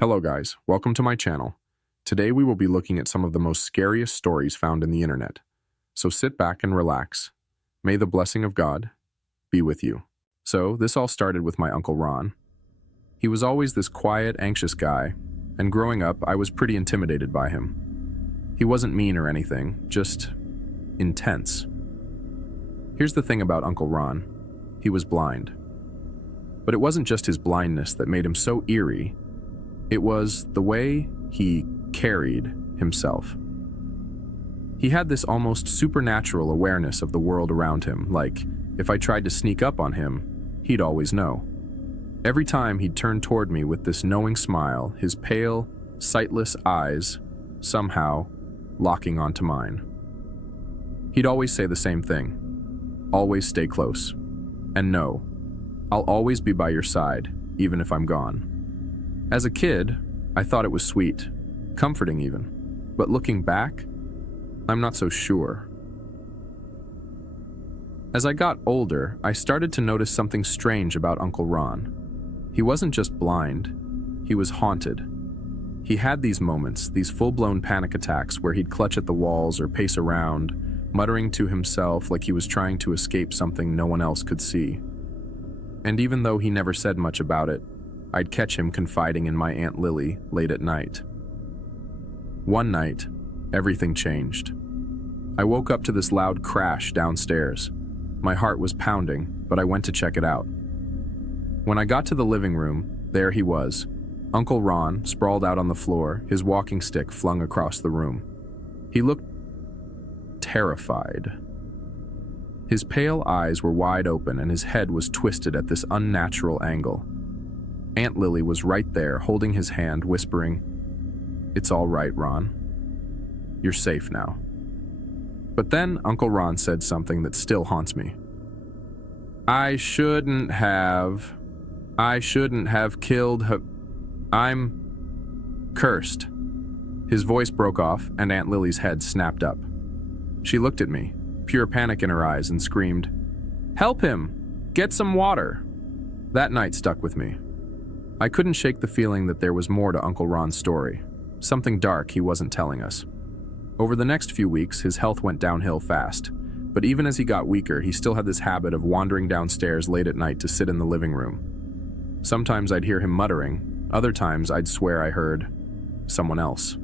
Hello guys, welcome to my channel. Today we will be looking at some of the most scariest stories found in the internet. So sit back and relax. May the blessing of God be with you. So this all started with my Uncle Ron. He was always this quiet, anxious guy, and growing up I was pretty intimidated by him. He wasn't mean or anything, just intense. Here's the thing about Uncle Ron. He was blind. But it wasn't just his blindness that made him so eerie. It was the way he carried himself. He had this almost supernatural awareness of the world around him, like if I tried to sneak up on him, he'd always know. Every time he'd turn toward me with this knowing smile, his pale, sightless eyes somehow locking onto mine. He'd always say the same thing, always stay close, and no, I'll always be by your side, even if I'm gone. As a kid, I thought it was sweet, comforting even, but looking back, I'm not so sure. As I got older, I started to notice something strange about Uncle Ron. He wasn't just blind, he was haunted. He had these moments, these full-blown panic attacks where he'd clutch at the walls or pace around, muttering to himself like he was trying to escape something no one else could see. And even though he never said much about it, I'd catch him confiding in my Aunt Lily late at night. One night, everything changed. I woke up to this loud crash downstairs. My heart was pounding, but I went to check it out. When I got to the living room, there he was, Uncle Ron sprawled out on the floor, his walking stick flung across the room. He looked terrified. His pale eyes were wide open and his head was twisted at this unnatural angle. Aunt Lily was right there, holding his hand, whispering, "It's all right, Ron. You're safe now." But then Uncle Ron said something that still haunts me. I shouldn't have killed her. I'm cursed." His voice broke off and Aunt Lily's head snapped up. She looked at me, pure panic in her eyes, and screamed, "Help him! Get some water!" That night stuck with me. I couldn't shake the feeling that there was more to Uncle Ron's story, something dark he wasn't telling us. Over the next few weeks, his health went downhill fast, but even as he got weaker, he still had this habit of wandering downstairs late at night to sit in the living room. Sometimes I'd hear him muttering, other times I'd swear I heard someone else.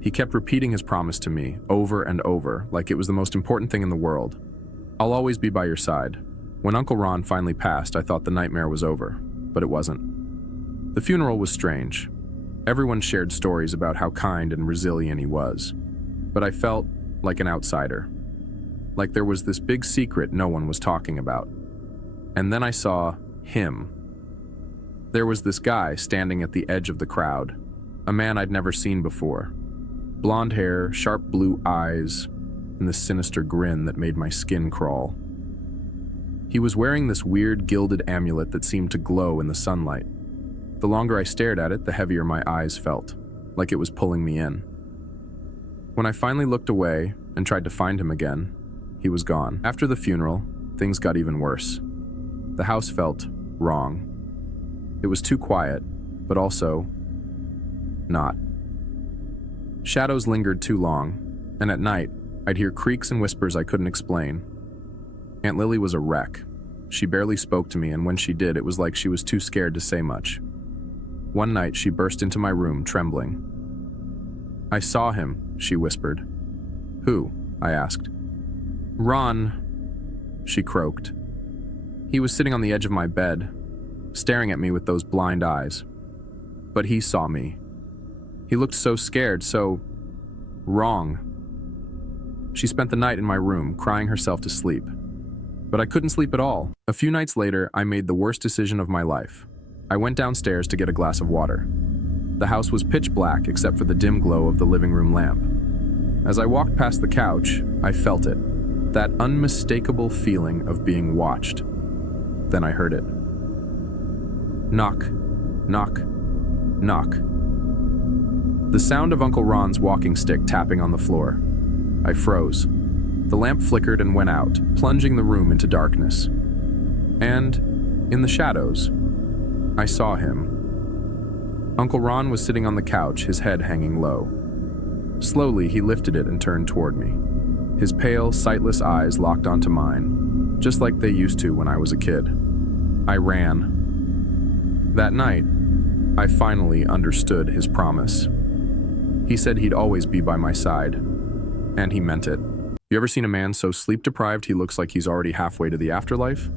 He kept repeating his promise to me over and over, like it was the most important thing in the world. "I'll always be by your side." When Uncle Ron finally passed, I thought the nightmare was over, but it wasn't. The funeral was strange. Everyone shared stories about how kind and resilient he was, but I felt like an outsider. Like there was this big secret no one was talking about. And then I saw him. There was this guy standing at the edge of the crowd, a man I'd never seen before. Blonde hair, sharp blue eyes, and this sinister grin that made my skin crawl. He was wearing this weird gilded amulet that seemed to glow in the sunlight. The longer I stared at it, the heavier my eyes felt, like it was pulling me in. When I finally looked away and tried to find him again, he was gone. After the funeral, things got even worse. The house felt wrong. It was too quiet, but also not. Shadows lingered too long, and at night, I'd hear creaks and whispers I couldn't explain. Aunt Lily was a wreck. She barely spoke to me, and when she did, it was like she was too scared to say much. One night, she burst into my room, trembling. "I saw him," she whispered. "Who?" I asked. "Ron," she croaked. He was sitting on the edge of my bed, staring at me with those blind eyes. But he saw me. He looked so scared, so wrong. She spent the night in my room, crying herself to sleep. But I couldn't sleep at all. A few nights later, I made the worst decision of my life. I went downstairs to get a glass of water. The house was pitch black except for the dim glow of the living room lamp. As I walked past the couch, I felt it, that unmistakable feeling of being watched. Then I heard it. Knock, knock, knock. The sound of Uncle Ron's walking stick tapping on the floor. I froze. The lamp flickered and went out, plunging the room into darkness. And, in the shadows, I saw him. Uncle Ron was sitting on the couch, his head hanging low. Slowly, he lifted it and turned toward me. His pale, sightless eyes locked onto mine, just like they used to when I was a kid. I ran. That night, I finally understood his promise. He said he'd always be by my side, and he meant it. You ever seen a man so sleep-deprived he looks like he's already halfway to the afterlife?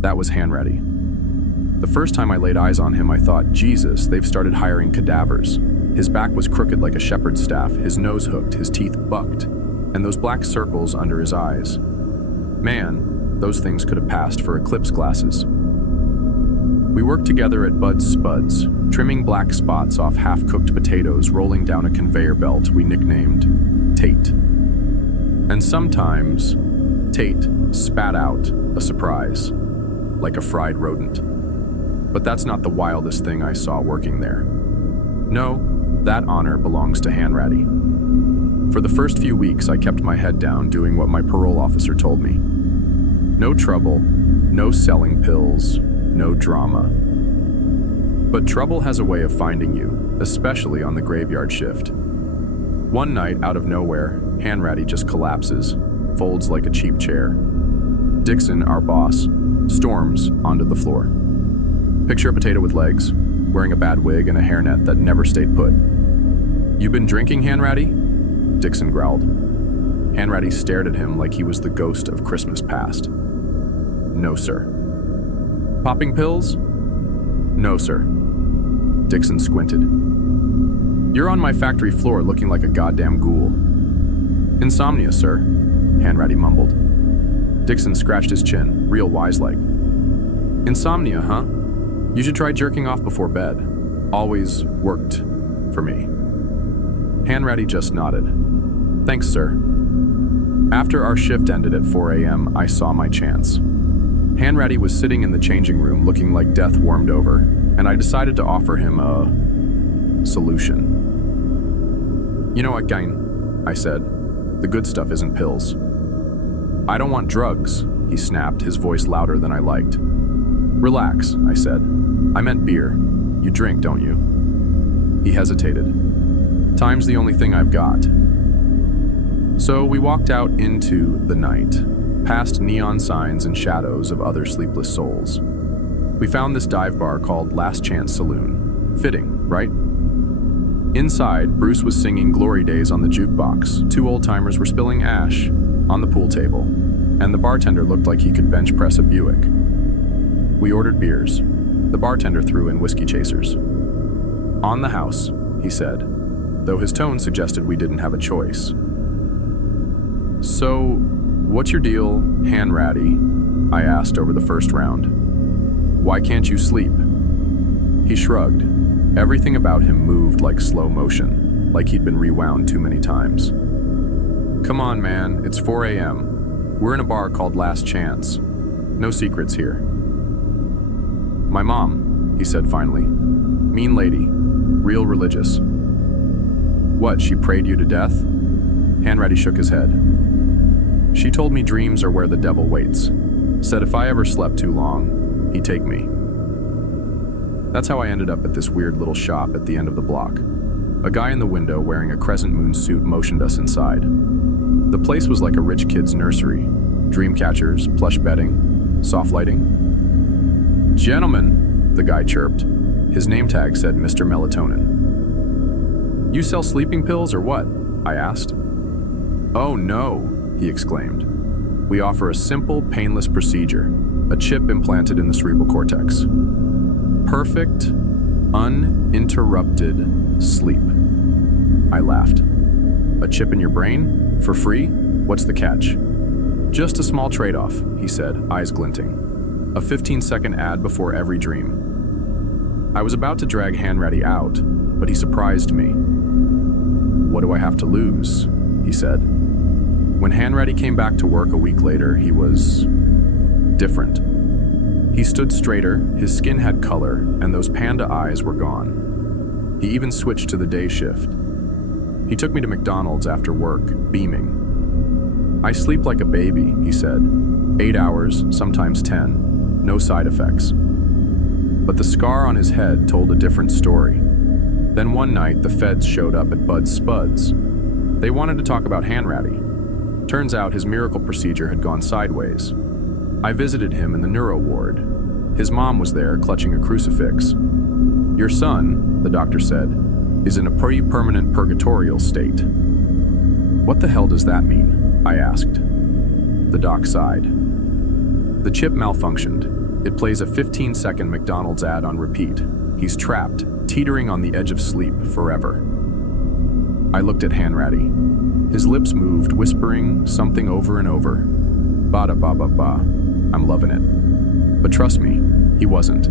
That was Hanratty. The first time I laid eyes on him, I thought, Jesus, they've started hiring cadavers. His back was crooked like a shepherd's staff, his nose hooked, his teeth bucked, and those black circles under his eyes. Man, those things could have passed for eclipse glasses. We worked together at Bud's Spuds, trimming black spots off half-cooked potatoes rolling down a conveyor belt we nicknamed Tate. And sometimes, Tate spat out a surprise, like a fried rodent. But that's not the wildest thing I saw working there. No, that honor belongs to Hanratty. For the first few weeks, I kept my head down doing what my parole officer told me. No trouble, no selling pills, no drama. But trouble has a way of finding you, especially on the graveyard shift. One night, out of nowhere, Hanratty just collapses, folds like a cheap chair. Dixon, our boss, storms onto the floor. Picture a potato with legs, wearing a bad wig and a hairnet that never stayed put. "You been drinking, Hanratty?" Dixon growled. Hanratty stared at him like he was the ghost of Christmas past. "No, sir." "Popping pills?" "No, sir." Dixon squinted. "You're on my factory floor looking like a goddamn ghoul." "Insomnia, sir," Hanratty mumbled. Dixon scratched his chin, real wise-like. "Insomnia, huh? You should try jerking off before bed. Always worked for me." Hanratty just nodded. "Thanks, sir." After our shift ended at 4 a.m., I saw my chance. Hanratty was sitting in the changing room looking like death warmed over, and I decided to offer him a solution. "You know what, Gain?" I said. "The good stuff isn't pills." "I don't want drugs," he snapped, his voice louder than I liked. "Relax," I said. "I meant beer. You drink, don't you?" He hesitated. "Time's the only thing I've got." So we walked out into the night, past neon signs and shadows of other sleepless souls. We found this dive bar called Last Chance Saloon. Fitting, right? Inside, Bruce was singing Glory Days on the jukebox, 2 old-timers were spilling ash on the pool table, and the bartender looked like he could bench press a Buick. We ordered beers. The bartender threw in whiskey chasers. "On the house," he said, though his tone suggested we didn't have a choice. "So, what's your deal, Hanratty?" I asked over the first round. "Why can't you sleep?" He shrugged. Everything about him moved like slow motion, like he'd been rewound too many times. "Come on, man, it's 4 a.m. We're in a bar called Last Chance. No secrets here." "My mom," he said finally. "Mean lady. Real religious." "What, she prayed you to death?" Hanratty shook his head. "She told me dreams are where the devil waits. Said if I ever slept too long, he'd take me." That's how I ended up at this weird little shop at the end of the block. A guy in the window wearing a crescent moon suit motioned us inside. The place was like a rich kid's nursery. Dream catchers, plush bedding, soft lighting. "Gentlemen," the guy chirped. His name tag said Mr. Melatonin. "You sell sleeping pills or what?" I asked. "Oh no," he exclaimed. "We offer a simple, painless procedure, a chip implanted in the cerebral cortex. Perfect, uninterrupted sleep." I laughed. "A chip in your brain? For free? What's the catch?" "Just a small trade-off," he said, eyes glinting. "A 15-second ad before every dream." I was about to drag Hanratty out, but he surprised me. "What do I have to lose?" he said. When Hanratty came back to work a week later, he was different. He stood straighter, his skin had color, and those panda eyes were gone. He even switched to the day shift. He took me to McDonald's after work, beaming. "I sleep like a baby," he said. 8 hours, sometimes 10. No side effects. But the scar on his head told a different story. Then one night, the feds showed up at Bud's Spuds. They wanted to talk about Hanratty. Turns out his miracle procedure had gone sideways. I visited him in the neuro ward. His mom was there, clutching a crucifix. "Your son," the doctor said, "is in a pretty permanent purgatorial state." "What the hell does that mean?" I asked. The doc sighed. "The chip malfunctioned. It plays a 15-second McDonald's ad on repeat. He's trapped, teetering on the edge of sleep forever." I looked at Hanratty. His lips moved, whispering something over and over. "Ba-da-ba-ba-ba. I'm loving it." But trust me, he wasn't.